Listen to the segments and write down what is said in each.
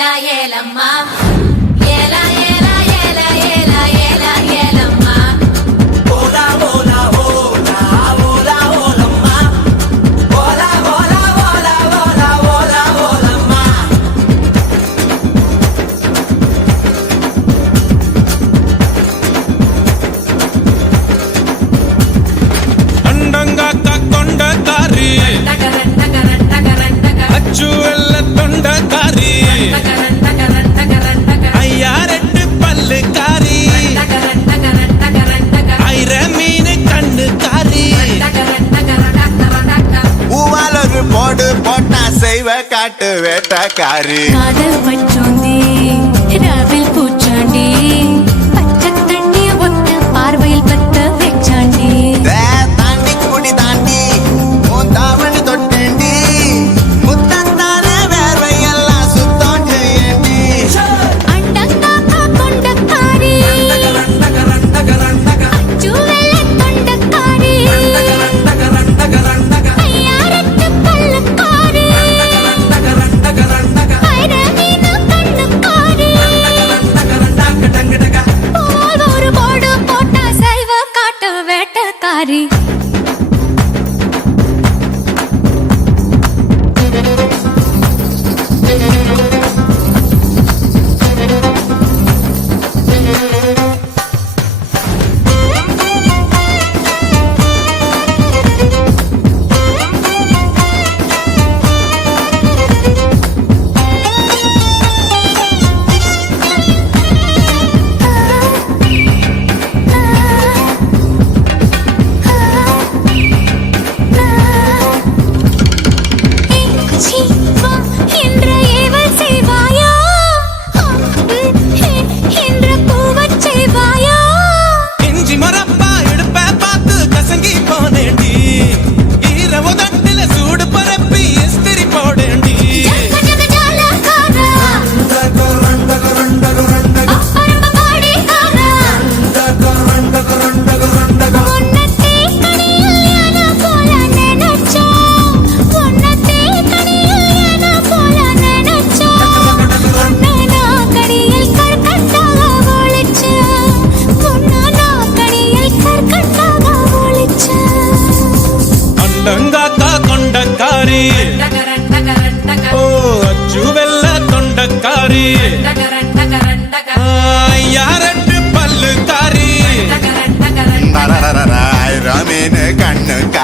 ఎలా ఏలమ్మా ఏలా இவ காட்டு வேட்டக்காரி. காதல் பற்றோந்தி ராவில்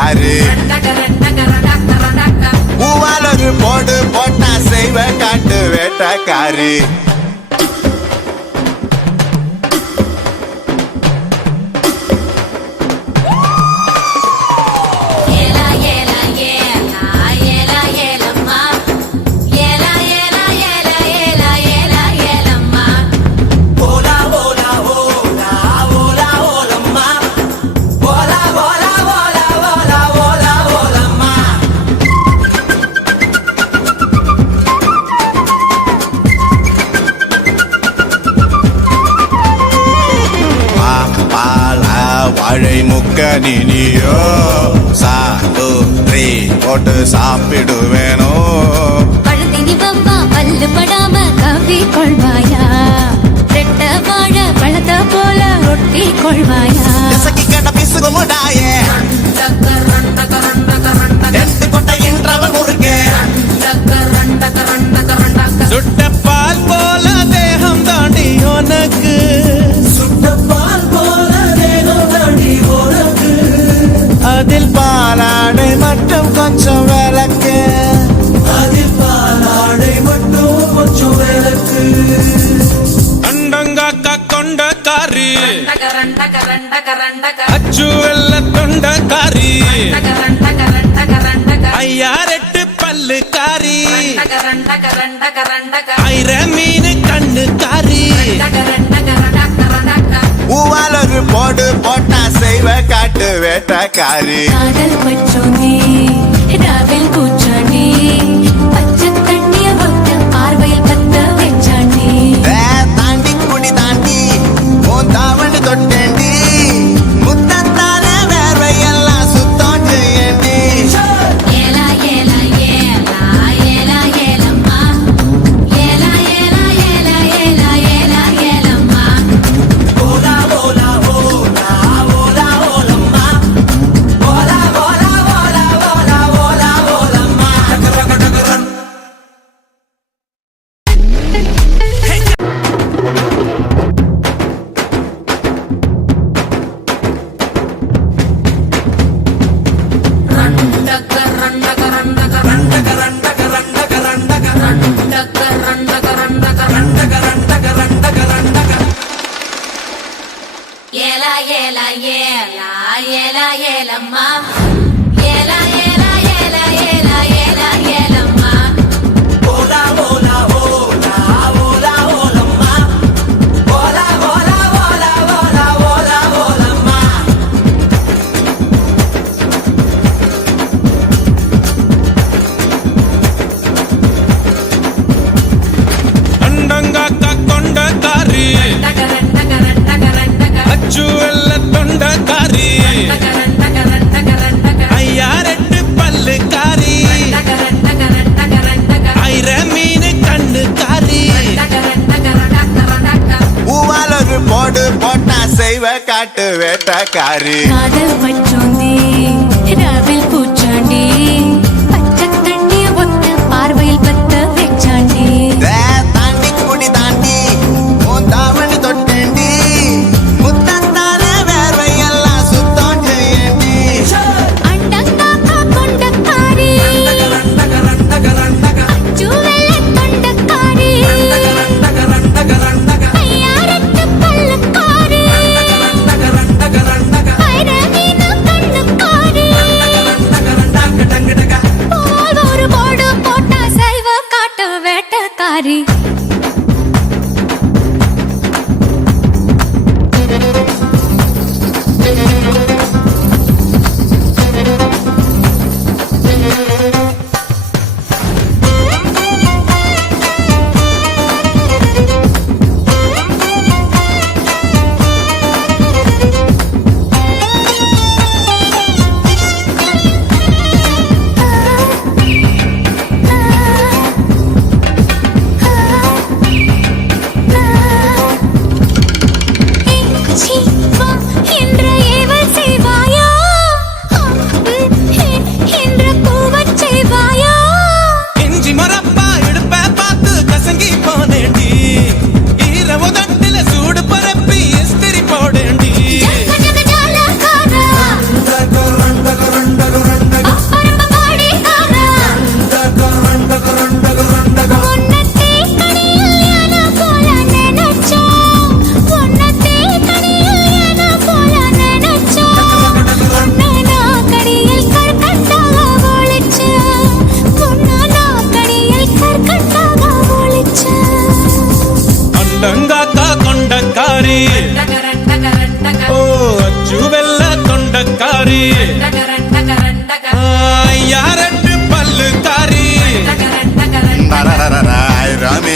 பாரு பூவாலொரு போடு போட்டா செய்வ காட்டு வேட்டக்காரு. வாழை முக்கனியோ சாகு த்ரீ போட்டு சாப்பிடுவேனோ? பழுதினி வவ்வா பல்லு படாம கவி கொள்வாயா? ரெட்ட வாழ பழத்த போல ஒட்டி கொள்வாயா? அச்சு வெள்ள தொண்டக்காரி. ஐயா ரெட்டு பல்லு காரி ஐர மீன் கண்ணு காரி உவாலொரு போடு போட்டா செய்வ காட்டு வேட்டக்காரி. காதல் பச்சோனி ராவில் பூச்சோனி ఏలమ్మా செய்வ காட்டு வேட்டக்காரி. காதல் மற்றும்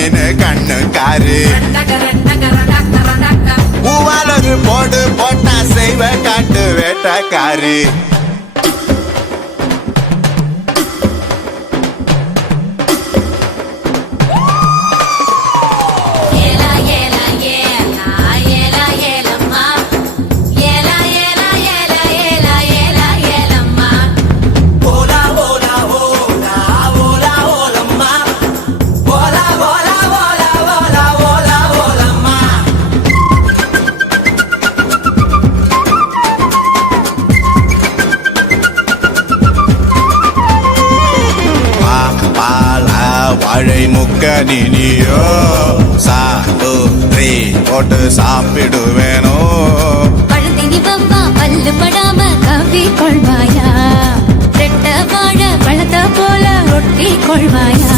கண்ணேன்னு கண்ணுக்காரு பூவாலொரு போடு போட்டா செய்வ காட்டு வேட்டக்காரு. நினியோ சாக்கு த்ரீ போட்டு சாப்பிடுவேனோ? பழுதினி வவ்வா பல்லு படாம கவி கொள்வாயா? ரெட்ட வாழ பழத்த போல ஒட்டி கொள்வாயா?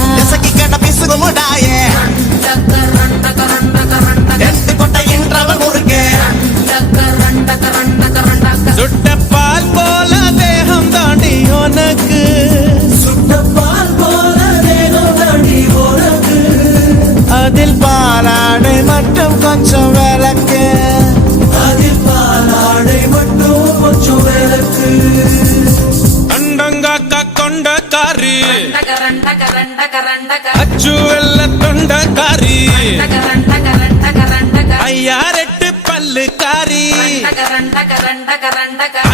அச்சு வெள்ள தொண்டக்காரி ஐயா ரெட்டு பல்லு காரி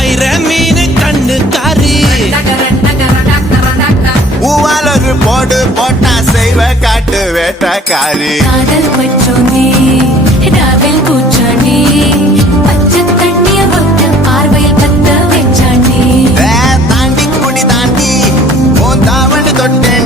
ஐர மீன் கண்ணு காரி ஊவாலொரு போடு போட்டா செய்வ காட்டு வேட்டக்காரி காதல் பச்சோனே ராவில் பூச்சானே தொட்டே